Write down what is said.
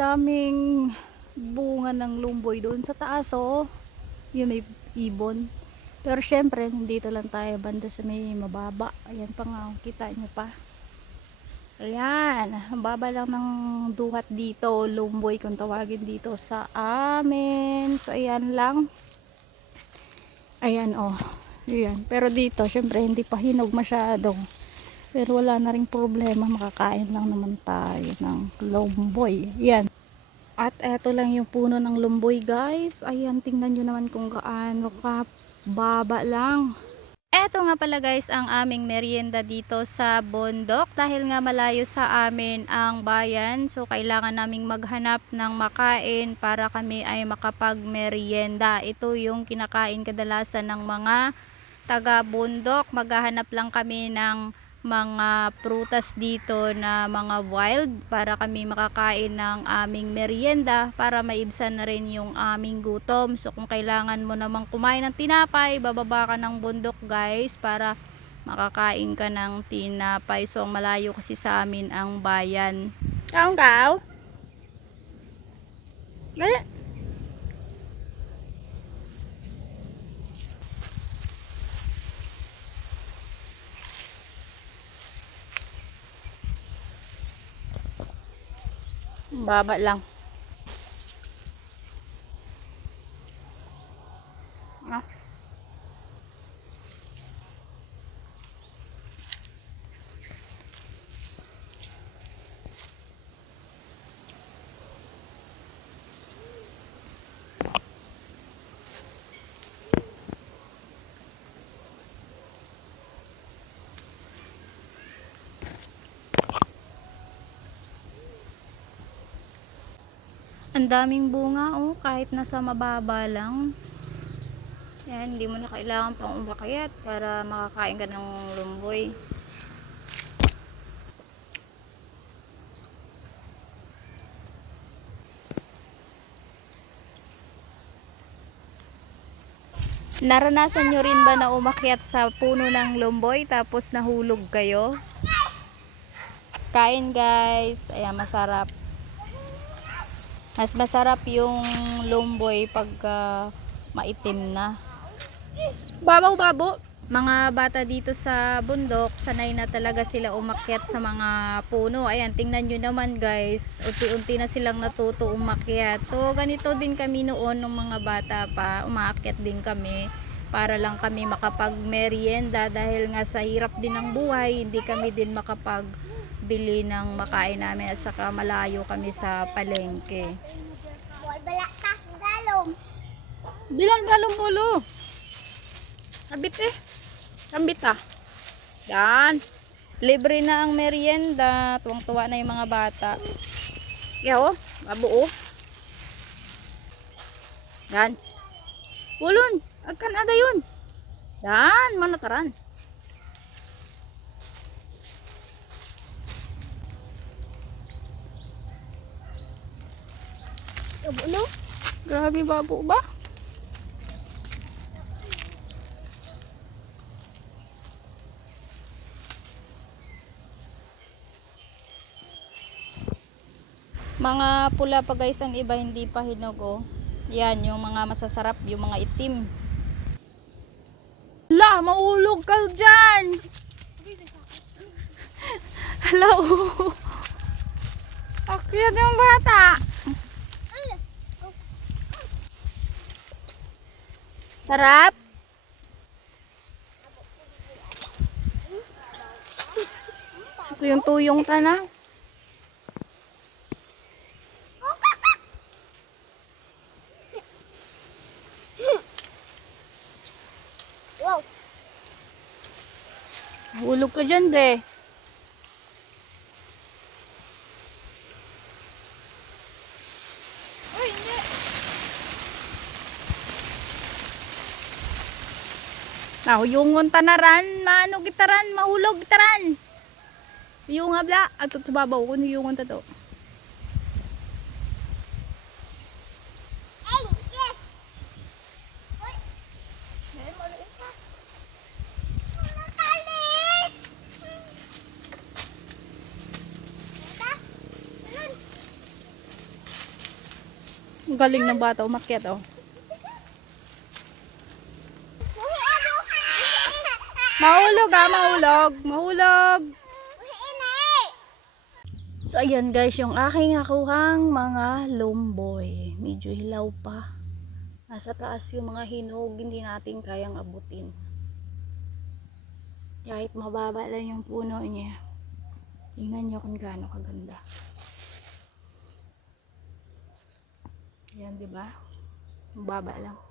daming bunga ng lumboy doon sa taas, oh. Yun, may ibon. Pero syempre, nandito lang tayo banda sa may mababa. Ayan pa nga, kita nyo pa. Ayan, ang baba lang ng duhat dito, lumboy kung tawagin dito sa amin. So ayan lang. Ayan, oh. Ayan. Pero dito, syempre hindi pa hinog masyadong. Pero wala na ring problema, makakain lang naman tayo ng lumboy. Ayan. At eto lang yung puno ng lumboy, guys. Ayan, tingnan nyo naman kung gaano ka baba lang. Eto nga pala guys ang aming merienda dito sa bundok, dahil nga malayo sa amin ang bayan, so kailangan naming maghanap ng makain para kami ay makapag-merienda. Ito yung kinakain kadalasan ng mga taga bundok. Maghahanap lang kami ng mga prutas dito na mga wild para kami makakain ng aming merienda, para maibsan na rin yung aming gutom. So kung kailangan mo namang kumain ng tinapay, bababa ka ng bundok guys para makakain ka ng tinapay. So malayo kasi sa amin ang bayan. Kaw? Baba lang. Ah. Ang daming bunga, oh, kahit nasa mababa lang. Yan, hindi mo na kailangan pang umakyat para makakain ka ng lumboy. Naranasan nyo rin ba na umakyat sa puno ng lumboy tapos nahulog kayo? Kain guys, ayan, masarap. Mas masarap yung lumboy pag maitim na. Babo. Mga bata dito sa bundok, sanay na talaga sila umakyat sa mga puno. Ayan, tingnan nyo naman guys, unti-unti na silang natuto umakyat. So ganito din kami noon ng mga bata pa, umaakyat din kami para lang kami makapag-merienda, dahil nga sa hirap din ng buhay, hindi kami din makapagbili ng makain namin, at saka malayo kami sa palengke. Bilang galong mulo. Abit Ambit ah. Yan. Libre na ang merienda. Tuwang-tuwa na yung mga bata. Yaw, babuo. Yan. Ulun. Agkan ada yun. Yan. Manataran. Babo no? Grabe babo ba? Mga pula pa guys ang iba, hindi pa hinog, oh. Yan yung mga masasarap, yung mga itim. La, maulog ka dyan. Hala, oh. Akyat yung bata. Sarap. Ito yung tuyong tanah. Hulog ka dyan, be. Uy, hindi. Nahuyungon tanaran, maano gitaran, mahulog gitaran. Yung habla, at tubabaw ko niyungon ta to. Ang galing ng bata umakyat oh. Mahulog ah, mahulog. Mahulog. So ayan guys, yung aking nakuhang mga lomboy. Medyo hilaw pa. Nasa taas yung mga hinog, hindi natin kayang abutin. Kahit mababa lang yung puno niya. Tingnan nyo kung gaano kaganda. Yan, di ba? Mababa lang.